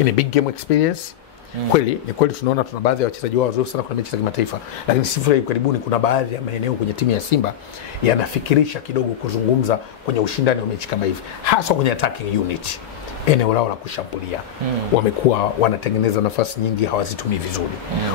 in a big game experience. Kweli ni kweli tunaona tuna baadhi ya wachezaji wao wazuri sana kwa mechi za kimataifa, lakini sifa ya karibuni kuna baadhi ya maeneo kwenye timu ya Simba yanafikirisha kidogo kuzungumza kwenye ushindani wa mechi kama hivi, hasa kwenye attacking unit. Eneo lao la kushambulia wamekuwa wanatengeneza nafasi nyingi, hawazitumii vizuri.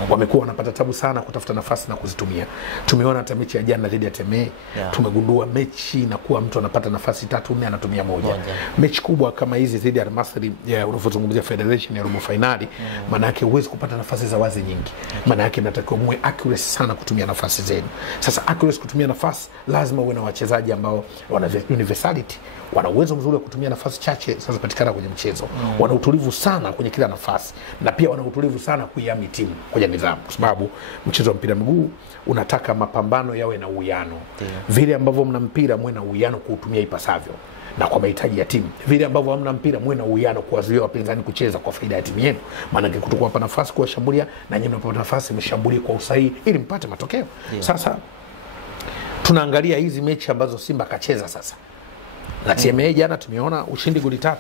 Wamekuwa wanapata tabu sana kutafuta nafasi na kuzitumia. Tumeona hata mechi ya jana dhidi ya Temei, tumegundua mechi inakuwa mtu anapata nafasi 3-4 anatumia moja. Mechi kubwa kama hizi dhidi ya Al-Masry unapozungumzia Federation ya robo finali, maana yake huwezi kupata nafasi za wazi nyingi. Maana yake inatakiwa muwe accuracy sana kutumia nafasi zenu. Sasa accuracy kutumia nafasi, lazima uwe na wachezaji ambao wana universality, wana uwezo mzuri wa kutumia nafasi chache zinazopatikana kwenye mchezo. Wana utulivu sana kwenye kila nafasi, na pia wana utulivu sana kuiami timu kwenye nidhamu, kwa sababu mchezo wa mpira miguu unataka mapambano yawe na uwiano. Vile ambavyo mna mpira mwe na uwiano kuutumia ipasavyo na kwa mahitaji ya timu. Vile ambavyo hamna mpira mwe na uwiano kuwazuia wapinzani kucheza kwa faida ya timu yenu. Maana yake kutokuwapa nafasi kuwashambulia, na nyinyi mnapata nafasi mshambulie kwa usahihi ili mpate matokeo. Sasa tunaangalia hizi mechi ambazo Simba kacheza sasa. Na TMA jana tumeona ushindi goli 3,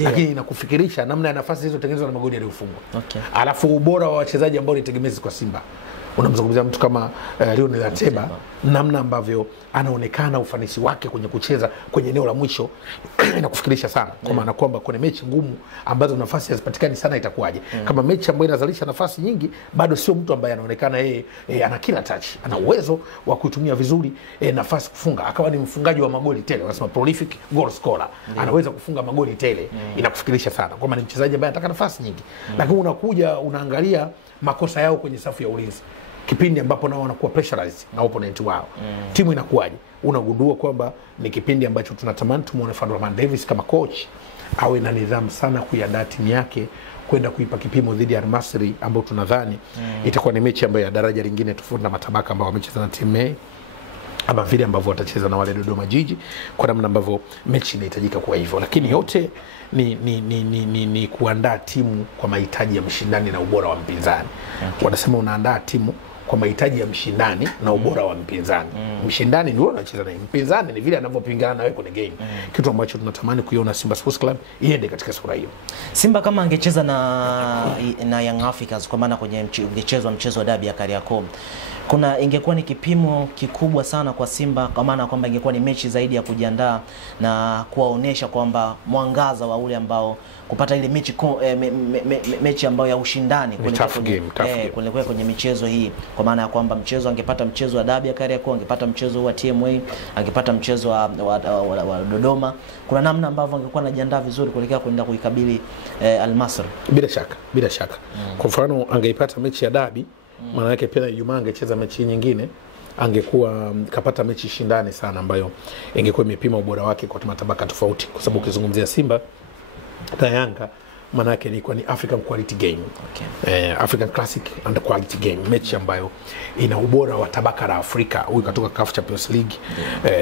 lakini inakufikirisha namna ya nafasi hizo tengenezwa na magoli yaliyofungwa. Alafu ubora wa wachezaji ambao ni tegemezi kwa Simba. Unamzungumzia mtu kama Lionel Ateba, namna ambavyo anaonekana ufanisi wake kwenye kucheza kwenye eneo la mwisho inakufikirisha sana. Kwa maana kwamba kwenye mechi ngumu ambazo nafasi hazipatikani sana itakuwaje. Kama mechi ambayo inazalisha nafasi nyingi, bado sio mtu ambaye anaonekana yeye ana kila touch, ana uwezo wa kutumia vizuri nafasi kufunga. Akawa ni mfungaji wa magoli tele, wanasema prolific goal scorer. Anaweza kufunga magoli tele. Inakufikirisha sana. Kwa maana ni mchezaji ambaye anataka nafasi nyingi. Lakini unakuja unaangalia makosa yao kwenye safu ya ulinzi, kipindi ambapo nao wanakuwa pressurized na opponent wao. Timu inakuwaje? Unagundua kwamba ni kipindi ambacho tunatamani tumuone Fadlan Davis kama coach awe na nidhamu sana kuiandaa timu yake kwenda kuipa kipimo dhidi ya Al-Masry, ambao tunadhani itakuwa ni mechi ambayo ya daraja lingine tofauti na matabaka ambao wamecheza na timu A, ama vile ambavyo watacheza na wale Dodoma Jiji, kwa namna ambavyo mechi inahitajika kuwa hivyo. Lakini yote ni kuandaa timu kwa mahitaji ya mshindani na ubora wa mpinzani. Wanasema unaandaa timu kwa mahitaji ya mshindani na ubora wa mpinzani. Mshindani ndio anacheza naye, mpinzani ni vile anavyopingana na wewe kwenye game. Kitu ambacho tunatamani kuiona Simba Sports Club iende katika sura hiyo. Simba kama angecheza na Young Africans, kwa maana kwenye ungechezwa mchezo wa dabi ya Kariakoo, ingekuwa ni kipimo kikubwa sana kwa Simba, kwa maana kwamba ingekuwa ni mechi zaidi ya kujiandaa na kuwaonesha kwamba mwangaza wa ule ambao kupata ile mechi ambayo ya ushindani kwenye michezo hii, kwa maana ya kwamba mchezo angepata mchezo wa dabi ya Kariakoo, angepata mchezo wa TMA, angepata mchezo wa Dodoma, kuna namna ambavyo angekuwa anajiandaa vizuri kuelekea kwenda kuikabili Al-Masry. Bila shaka. Kwa mfano angeipata mechi ya dabi, maana yake pia Ijumaa angecheza mechi nyingine, angekuwa kapata mechi shindani sana ambayo ingekuwa imepima ubora wake kwa matabaka tofauti, kwa sababu ukizungumzia Simba na Yanga maana yake ilikuwa ni African quality game. African classic and quality game, mechi ambayo ina ubora wa tabaka la Afrika. Huyu katoka CAF Champions League,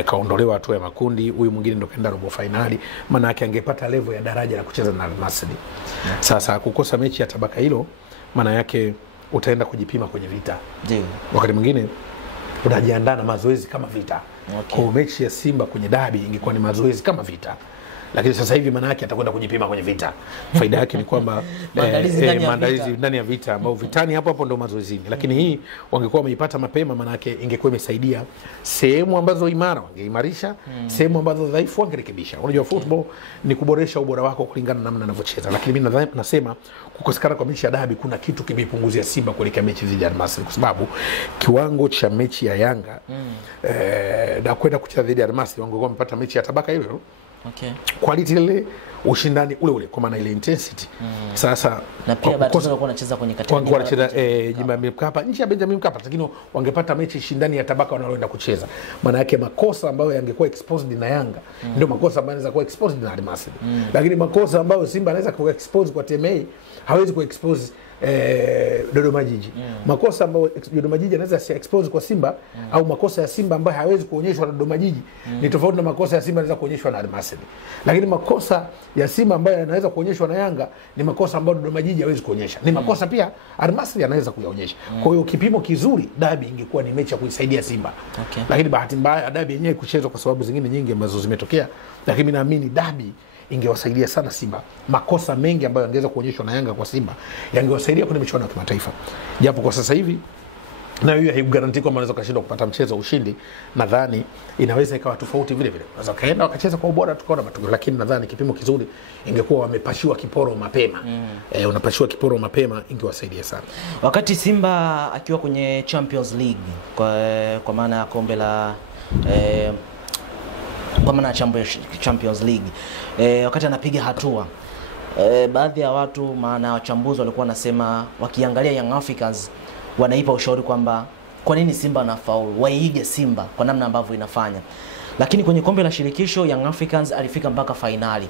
kaondolewa hatua ya makundi, huyu mwingine ndo kaenda robo finali, maana yake angepata level ya daraja la kucheza na Al-Masry. Sasa kukosa mechi ya tabaka hilo, maana yake utaenda kujipima kwenye vita. Wakati mwingine unajiandaa na mazoezi kama vita. Kwa mechi ya Simba kwenye dabi ingekuwa ni mazoezi kama vita. Lakini sasa hivi maana yake atakwenda kujipima kwenye vita. Faida yake ni kwamba maandalizi ndani ya vita, ambao vitani hapo ndo mazoezini. Lakini hii wangekuwa wameipata mapema, maana yake ingekuwa imesaidia sehemu ambazo imara wangeimarisha, sehemu ambazo dhaifu wangerekebisha. Unajua football ni kuboresha ubora wako kulingana na namna unavyocheza. Lakini mimi nasema kukosekana kwa mechi ya dabi kuna kitu kimepunguzia Simba kuelekea mechi dhidi ya Al-Masry, kwa sababu kiwango cha mechi ya Yanga na kwenda kucheza dhidi ya Al-Masry wangekuwa wamepata mechi ya tabaka hilo. Quality ile, ushindani ule kwa maana ile intensity. Sasa na pia bado wanacheza kwenye kategoria wanacheza Benjamin Mkapa, nje ya Benjamin Mkapa, lakini wangepata mechi shindani ya tabaka wanaloenda kucheza. Maana yake makosa ambayo yangekuwa exposed na Yanga ndio makosa ambayo yanaweza kuwa exposed na Al-Masry. Lakini makosa ambayo Simba anaweza kuwa expose kwa TMA hawezi ku expose Dodoma Jiji. Makosa ambayo Dodoma Jiji anaweza si expose kwa Simba, au makosa ya Simba ambayo hawezi kuonyeshwa na Dodoma Jiji ni tofauti na makosa ya Simba yanaweza kuonyeshwa na Al-Masry. Lakini makosa ya Simba ambayo yanaweza kuonyeshwa na Yanga ni makosa ambayo Dodoma Jiji hawezi kuonyesha. Ni makosa pia Al-Masry anaweza kuyaonyesha. Kwa hiyo kipimo kizuri dabi ingekuwa ni mechi ya kuisaidia Simba. Lakini bahati mbaya dabi yenyewe kuchezwa kwa sababu zingine nyingi ambazo zimetokea. Lakini mimi naamini dabi ingewasaidia sana Simba. Makosa mengi ambayo yangeweza kuonyeshwa na Yanga kwa Simba yangewasaidia kwenye michuano ya kimataifa. Japo kwa sasa hivi na hiyo haiguarantee kwamba wanaweza kushindwa kupata mchezo ushindi. Nadhani inaweza ikawa tofauti vile vile. Wanaweza kaenda wakacheza kwa ubora tukaona matokeo, lakini nadhani kipimo kizuri ingekuwa wamepashiwa kiporo mapema. Unapashiwa kiporo mapema ingewasaidia sana. Wakati Simba akiwa kwenye Champions League kwa maana ya kombe la kwa maana ya Champions League wakati anapiga hatua baadhi ya watu, maana wachambuzi walikuwa wanasema wakiangalia Young Africans wanaipa ushauri kwamba kwa nini Simba anafaulu, waige Simba kwa namna ambavyo inafanya. Lakini kwenye kombe la shirikisho Young Africans alifika mpaka finali.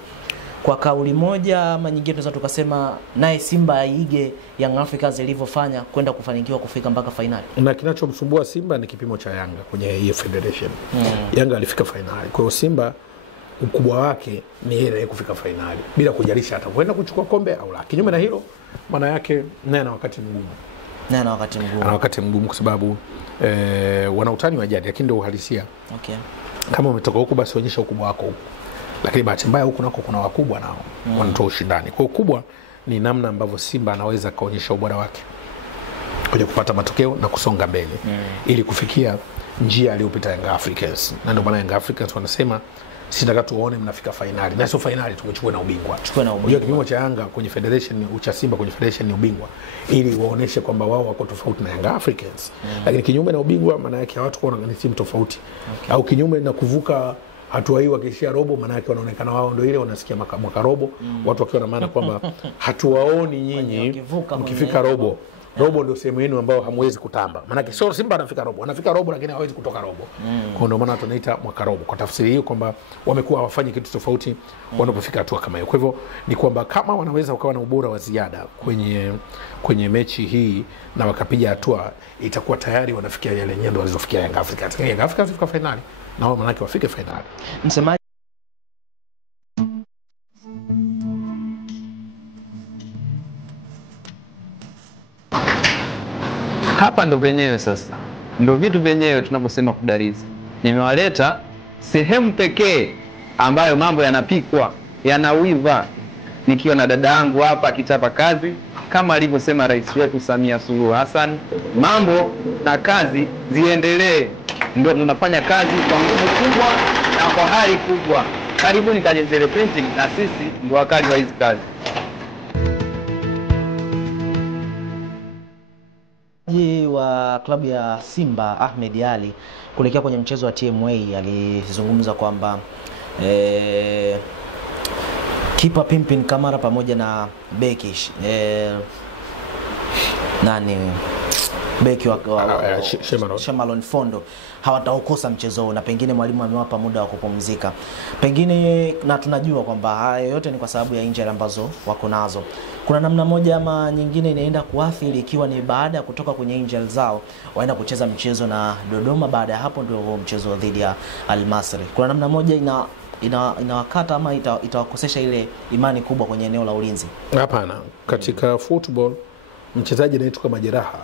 Kwa kauli moja ama nyingine tunaweza tukasema naye Simba aige Young Africans ilivyofanya kwenda kufanikiwa kufika mpaka finali. Na kinachomsumbua Simba ni kipimo cha Yanga kwenye hiyo federation. Yanga alifika finali. Kwa hiyo Simba ukubwa wake ni yeye kufika finali bila kujalisha hata kwenda kuchukua kombe au la. Kinyume na hilo, maana yake naye na wakati mgumu. Ana wakati mgumu kwa sababu wana utani wa jadi, lakini ndio uhalisia. Okay. Kama umetoka huko basi onyesha ukubwa wako huko. Lakini bahati mbaya huko nako kuna wakubwa nao wanatoa ushindani. Kwa ukubwa ni namna ambavyo Simba anaweza kaonyesha ubora wake kuja kupata matokeo na kusonga mbele ili kufikia njia aliyopita Young Africans. Na ndio maana Young Africans wanasema sitaka tuone mnafika finali. Na sio finali tumechukua na ubingwa. Hiyo kipimo cha Yanga kwenye federation, ucha Simba kwenye federation ni ubingwa ili waoneshe kwamba wao wako tofauti na Young Africans. Lakini kinyume na ubingwa maana yake watu kuona ni timu tofauti. Au kinyume na kuvuka hatua hii wakishia robo, maana yake wanaonekana wao ndio ile wanasikia mwaka robo, watu wakiwa na maana kwamba hatuwaoni nyinyi mkifika robo. Robo ndio sehemu yenu ambao hamwezi kutamba. Maana yake sio Simba anafika robo lakini hawezi kutoka robo. Kwa ndio maana tunaita mwaka robo. Kwa tafsiri hiyo kwamba wamekuwa hawafanyi kitu tofauti wanapofika hatua kama hiyo. Kwa hivyo ni kwamba kama wanaweza ukawa na ubora wa ziada kwenye mechi hii na wakapiga hatua, itakuwa tayari wanafikia yale nyendo walizofikia Young Africans. Young Africans wafika finali na wao maana yake wafike finali. Msemaji hapa ndo venyewe sasa. Ndo vitu venyewe tunaposema kudarizi. Nimewaleta sehemu pekee ambayo mambo yanapikwa, yanawiva. Nikiwa na dada yangu hapa akichapa kazi kama alivyosema Rais wetu Samia Suluhu Hassan, mambo na kazi ziendelee. Ndio tunafanya kazi kwa nguvu kubwa na kwa hali kubwa. Karibuni Kajenzele Printing na sisi ndio wakali wa hizi kazi. wa klabu ya Simba Ahmed Ally kuelekea kwenye mchezo wa TMA alizungumza kwamba kipa Pimpin Kamara pamoja na beki beki wa Shemalon Fondo hawataokosa mchezo huu, na pengine mwalimu amewapa muda wa kupumzika. Pengine na tunajua kwamba haya yote ni kwa sababu ya injury ambazo wako nazo. Kuna namna moja ama nyingine inaenda kuathiri, ikiwa ni baada ya kutoka kwenye injury zao waenda kucheza mchezo na Dodoma, baada ya hapo ndio mchezo dhidi ya Al Masry. Kuna namna moja inawakata ama itawakosesha ile imani kubwa kwenye eneo la ulinzi? Hapana, katika football mchezaji anayetoka majeraha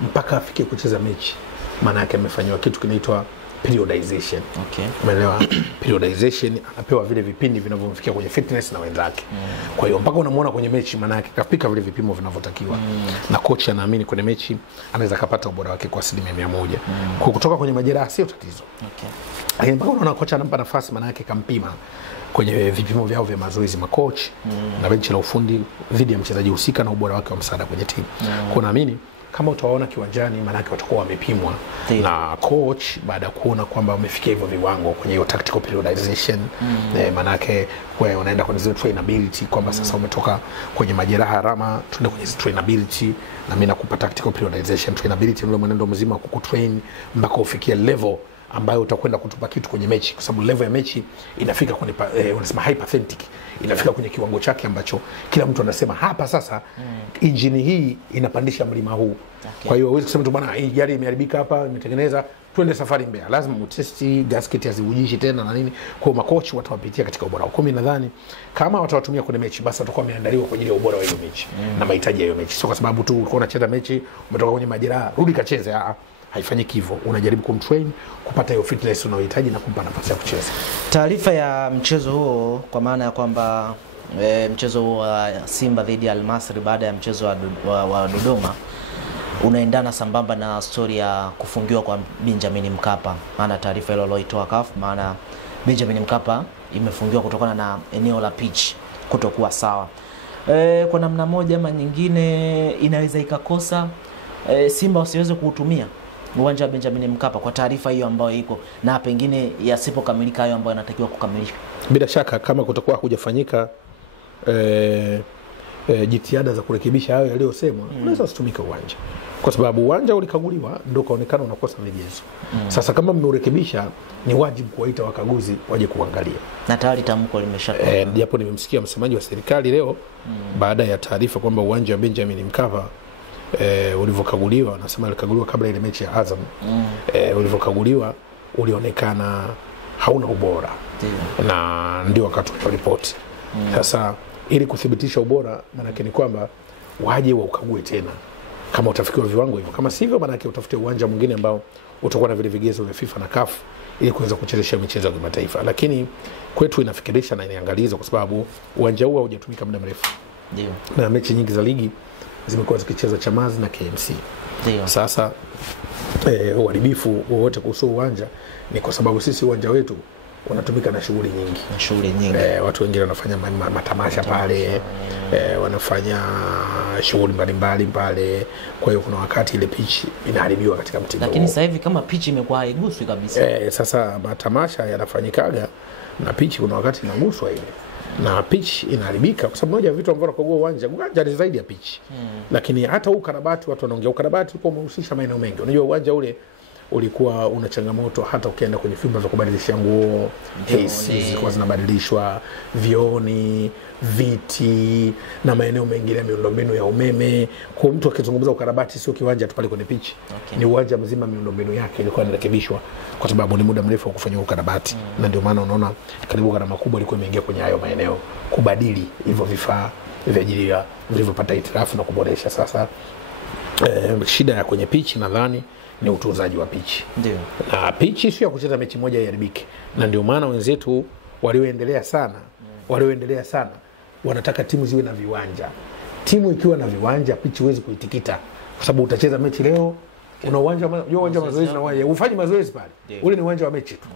mpaka afike kucheza mechi maana yake amefanywa kitu kinaitwa periodization. Okay. Umeelewa? Periodization, anapewa vile vipindi vinavyomfikia kwenye fitness na wenzake. Kwa hiyo mpaka unamuona kwenye mechi maana yake kafika vile vipimo vinavyotakiwa. Na coach anaamini kwenye mechi anaweza kupata ubora wake kwa 100%. Kwa kutoka kwenye majeraha sio tatizo. Okay. Lakini mpaka unaona kocha anampa nafasi maana yake kampima kwenye vipimo vyao vya mazoezi makoch na benchi la ufundi dhidi ya mchezaji husika na ubora wake wa msaada kwenye timu. Kwa naamini kama utawaona kiwanjani maana yake watakuwa wamepimwa na coach baada ya kuona kwamba wamefikia hivyo viwango kwenye hiyo tactical periodization. Maana yake kwa unaenda kwenye zile trainability kwamba sasa umetoka kwenye majeraha rama tuende kwenye trainability, na mimi nakupa tactical periodization. Trainability ndio mwenendo mzima wa kukutrain mpaka ufikie level ambayo utakwenda kutupa kitu kwenye mechi, kwa sababu level ya mechi inafika kwenye unasema hyperthentic, inafika kwenye kiwango chake ambacho kila mtu anasema hapa sasa injini hii inapandisha mlima huu. Kwa hiyo huwezi kusema tu bwana hii gari imeharibika hapa imetengeneza twende safari Mbeya, lazima utesti gasket hazivujishi tena na nini. Kwa makochi watawapitia katika ubora wao. Mimi nadhani kama watawatumia kwenye mechi basi watakuwa wameandaliwa kwa ajili ya ubora wa hiyo mechi na mahitaji ya hiyo mechi, sio kwa sababu tu ulikuwa unacheza mechi umetoka kwenye majeraha rudi kacheze. haifanyiki hivyo. Unajaribu kumtrain kupata hiyo fitness unayohitaji na kumpa nafasi ya kucheza. Taarifa ya mchezo huo kwa maana ya kwamba mchezo wa Simba dhidi ya Al-Masry baada ya mchezo wa Dodoma unaendana sambamba na story ya kufungiwa kwa Benjamin Mkapa. Maana taarifa ile iliyoitoa CAF, maana Benjamin Mkapa imefungiwa kutokana na eneo la pitch kutokuwa sawa. Kwa namna moja ama nyingine inaweza ikakosa Simba wasiweze kuutumia uwanja wa Benjamin Mkapa kwa taarifa hiyo ambayo iko, na pengine yasipokamilika hayo ambayo yanatakiwa kukamilika. Bila shaka kama kutakuwa hujafanyika jitihada za kurekebisha hayo yaliyosemwa, unaweza usitumike uwanja, kwa sababu uwanja ulikaguliwa ndio kaonekana unakosa vigezo. Sasa kama mmeurekebisha, ni wajibu kuwaita wakaguzi waje kuangalia, na tayari tamko limeshatoka. Japo nimemsikia msemaji wa serikali leo baada ya taarifa kwamba uwanja wa Benjamin Mkapa ulivyokaguliwa, anasema ulikaguliwa kabla ile mechi ya Azam, ulivyokaguliwa ulionekana hauna ubora, na ndio wakatoa ripoti. Sasa ili kuthibitisha ubora, maana yake ni kwamba waje waukague tena kama utafikiwa viwango hivyo. Kama sivyo, maana yake utafute uwanja mwingine ambao utakuwa na vile vigezo vya FIFA na CAF ili kuweza kuchezesha michezo ya kimataifa. Lakini kwetu inafikirisha na inaangaliza, kwa sababu uwanja huu haujatumika muda mrefu. Ndio. Na mechi nyingi za ligi zimekuwa zikichezwa Chamazi na KMC. Ndio. Sasa uharibifu wowote kuhusu uwanja ni kwa sababu sisi uwanja wetu unatumika na shughuli nyingi. Watu wengine wanafanya matamasha pale, wanafanya shughuli mbalimbali pale. Kwa hiyo kuna wakati ile pitch inaharibiwa katika mtindo. Lakini sasa hivi kama pitch imekuwa haiguswi kabisa. Sasa matamasha yanafanyikaga na pitch kuna wakati inaguswa ile. Na pitch inaharibika kwa sababu moja ya vitu ambavyo kugua uwanja ni zaidi ya pitch. Lakini hata ukarabati, watu wanaongea ukarabati uko umehusisha maeneo mengi. Unajua uwanja ule ulikuwa una changamoto, hata ukienda kwenye vyumba vya kubadilisha nguo, AC zilikuwa zinabadilishwa, vioni, viti na maeneo mengine ya miundombinu ya umeme. Kwa mtu akizungumza ukarabati sio kiwanja tu pale kwenye pitch. Ni uwanja mzima, miundombinu yake ilikuwa inarekebishwa kwa sababu ni muda mrefu wa kufanya ukarabati. Na ndio maana unaona karibu gharama kubwa ilikuwa imeingia kwenye hayo maeneo kubadili hivyo vifaa vya ajili ya vilivyopata itirafu na kuboresha. Sasa shida ya kwenye pitch nadhani ni utunzaji wa pitch. Ndio. Na pitch sio ya kucheza mechi moja iharibike. Na ndio maana wenzetu walioendelea sana wanataka timu ziwe na viwanja. Timu ikiwa na viwanja, pitch huwezi kuitikita, kwa sababu utacheza mechi leo una uwanja mazoezi na uwanja ufanye mazoezi pale. Ule ni uwanja wa mechi tu.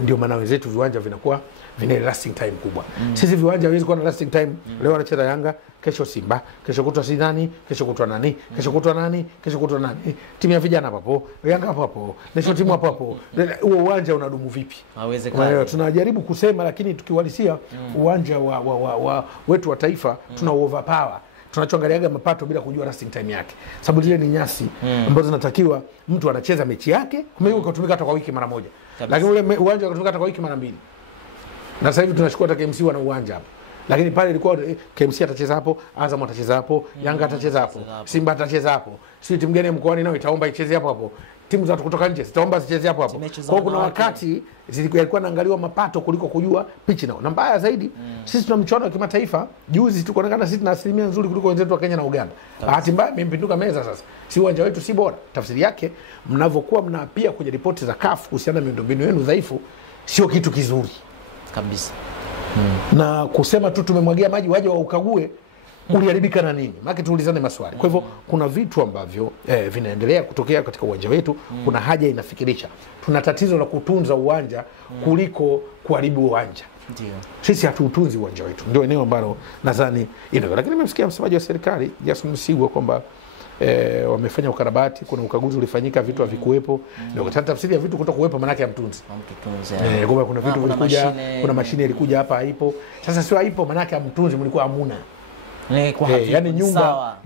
Ndio maana wenzetu viwanja vinakuwa vina lasting time kubwa. Sisi viwanja hawezi kuwa na lasting time. Leo anacheza Yanga, kesho Simba, kesho kutwa Sidani, kesho kutwa nani, kesho kutwa nani, kesho kutwa nani. Timu ya vijana hapo, Yanga hapo, kesho timu hapo. Huo uwanja unadumu vipi? Hawezekani. Tunajaribu kusema, lakini tukiwalisia uwanja wa wetu wa taifa tuna overpower. Tunachoangaliaga mapato bila kujua lasting time yake, sababu zile ni nyasi ambazo zinatakiwa mtu anacheza mechi yake kumekuwa kutumika hata kwa wiki mara moja, lakini ule uwanja unatumika hata kwa wiki mara mbili. Na sasa hivi tunachukua hata KMC wana uwanja hapo, lakini pale ilikuwa KMC atacheza hapo, Azam atacheza hapo, Yanga atacheza hapo, Simba atacheza hapo, si timu gani mkoani nao itaomba icheze hapo hapo, timu za kutoka nje zitaomba zicheze hapo hapo. Kwa kuna wakati zilikuwa naangaliwa mapato kuliko kujua pitch nao. Na mbaya zaidi, sisi tuna mchuano wa kimataifa. Juzi tukaonekana sisi tuna asilimia nzuri kuliko wenzetu wa Kenya na Uganda. Bahati mbaya mmepinduka meza sasa. Si uwanja wetu si bora. Tafsiri yake mnavokuwa mnaapia kwenye ripoti za CAF kuhusiana na miundombinu yenu dhaifu, sio kitu kizuri kabisa. Na kusema tu tumemwagia maji waje waukague, uliharibika na nini? Maana tuulizane maswali. Kwa hivyo kuna vitu ambavyo vinaendelea kutokea katika uwanja wetu. Kuna haja inafikirisha. Tuna tatizo la kutunza uwanja kuliko kuharibu uwanja. Ndio. Sisi hatuutunzi uwanja wetu. Ndio eneo ambalo nadhani inaweza. Lakini nimemsikia msemaji wa serikali Jason Msigwa kwamba wamefanya ukarabati, kuna ukaguzi ulifanyika, vitu havikuwepo. Ndio kwa tafsiri ya vitu kutokuwepo maana yake hamtunzi. Kwa kuna vitu vilikuja, kuna mashine ilikuja hapa haipo. Sasa sio haipo maana yake hamtunzi, mlikuwa hamuna. Yani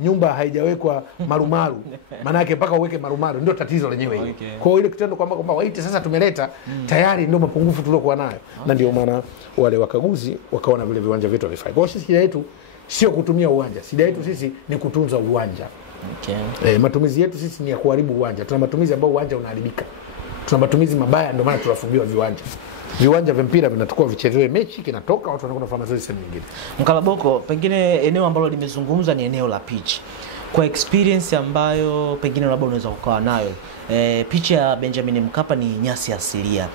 nyumba haijawekwa marumaru, maana yake mpaka uweke marumaru ndio tatizo lenyewe hilo. Kwa hiyo ile kitendo kwamba waite sasa tumeleta tayari ndio mapungufu tuliokuwa nayo. Na ndio maana wale wakaguzi wakaona vile viwanja vyetu havifai. Kwa hiyo sisi shida yetu sio kutumia uwanja, shida yetu sisi ni kutunza uwanja. Matumizi yetu sisi ni ya kuharibu uwanja. Tuna matumizi ambayo uwanja unaharibika. Tuna matumizi mabaya, ndio maana tunafungiwa viwanja. viwanja vya mpira vinatakuwa vichezewe mechi, kinatoka watu wanakwenda kufanya mazoezi sehemu nyingine. Mkalaboko, pengine eneo ambalo limezungumzwa ni eneo la pitch. Kwa experience ambayo pengine labda unaweza kukaa nayo, pitch ya Benjamin Mkapa ni nyasi asilia.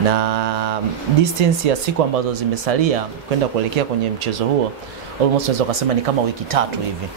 Na distance ya siku ambazo zimesalia kwenda kuelekea kwenye mchezo huo almost unaweza kusema ni kama wiki 3 hivi.